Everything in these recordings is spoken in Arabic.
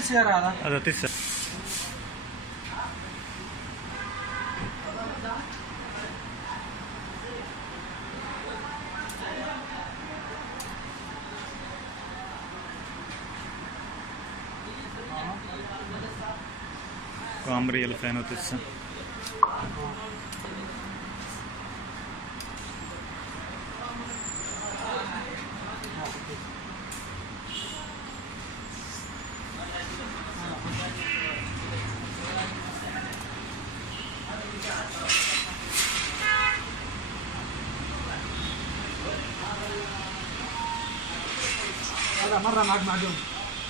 سيارة هذا 9. كامري 2009. هذا مرة معك معدوم.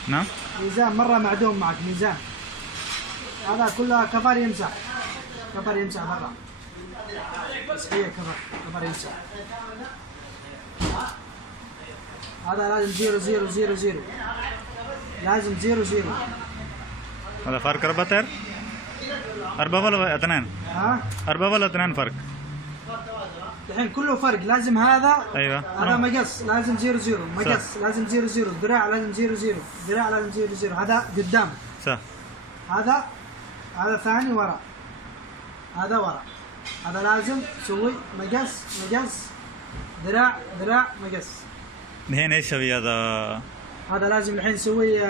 نعم. ميزان مرة معدوم معك ميزان. هذا كله كفر يمسح. كفر يمسح مرة. بس هي كفر يمسح. هذا لازم 0 لازم 0. هذا فرق 4 4 ولا 2؟ ها؟ 4 ولا 2 فرق؟ الحين كله فرق. لازم هذا. ايوه. هذا مقص لازم 0 مقص لازم 0 ذراع لازم 0 ذراع لازم 0. هذا قدام. صح. هذا ثاني ورا. هذا ورا. هذا لازم تسوي مقص ذراع مقص. الحين ايش سوي هذا؟ هذا لازم الحين نسوي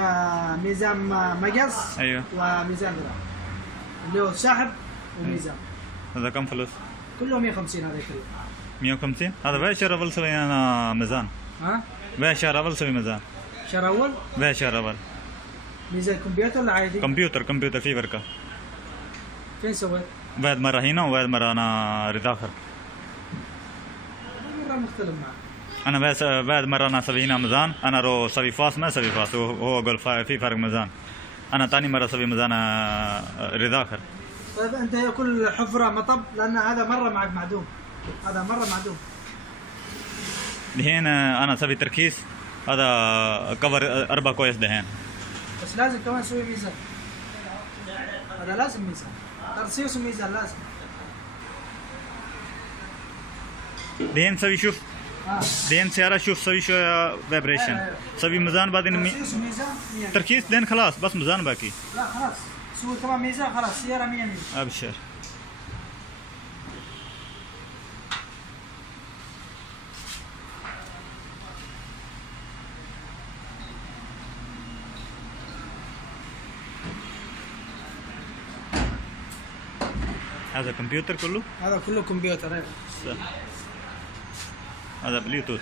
ميزان مقص. ايوه. وميزان ذراع اللي هو سحب وميزان. هذا كم فلوس؟ كله 150. هذا كله 150. هذا باي شهر اول سوي انا ميزان. ها؟ باي شهر اول سوي ميزان. شهر اول؟ باي شهر اول. ميزان كمبيوتر ولا عادي؟ كمبيوتر في فرقة. فين سويت؟ بعد مرة هنا وبعد مرة انا رضا آخر. مرة مختلف معك. انا بس بعد مرة انا اسوي هنا ميزان. انا رو اسوي فاس ما اسوي فاس. هو يقول في فرق ميزان. انا ثاني مرة اسوي ميزان رضا آخر. طيب انت هي كل حفرة مطب لان هذا مرة معك معدوم. هذا مرة معدوم. دحين انا اسوي تركيز. هذا كفر 4 كويس دحين. بس لازم كمان نسوي ميزان. هذا لازم ميزان. ترصيص وميزان لازم. دحين سوي شوف. دحين سيارة شوف سوي شوية فايبريشن. سوي ميزان بعدين ترصيص وميزان 100. تركيز دحين خلاص بس ميزان باقي. لا خلاص سوي كمان ميزان خلاص سيارة 100. ابشر. هذا كمبيوتر كله؟ هذا كله كمبيوتر. ايوه صح. هذا بلوتوث.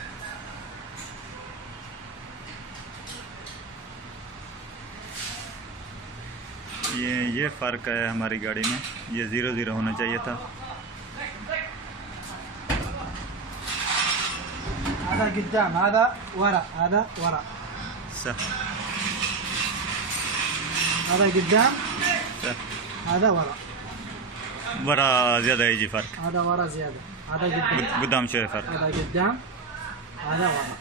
ये फर्क है हमारी गाड़ी में. ये 0 होना चाहिए था. هذا قدام هذا ورا. صح. هذا قدام. صح. هذا ورا. ورا زيادة يجي فرق. هذا ورا زيادة. هذا قدام شوية فرق. هذا قدام. هذا ورا.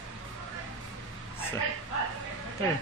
صح. طيب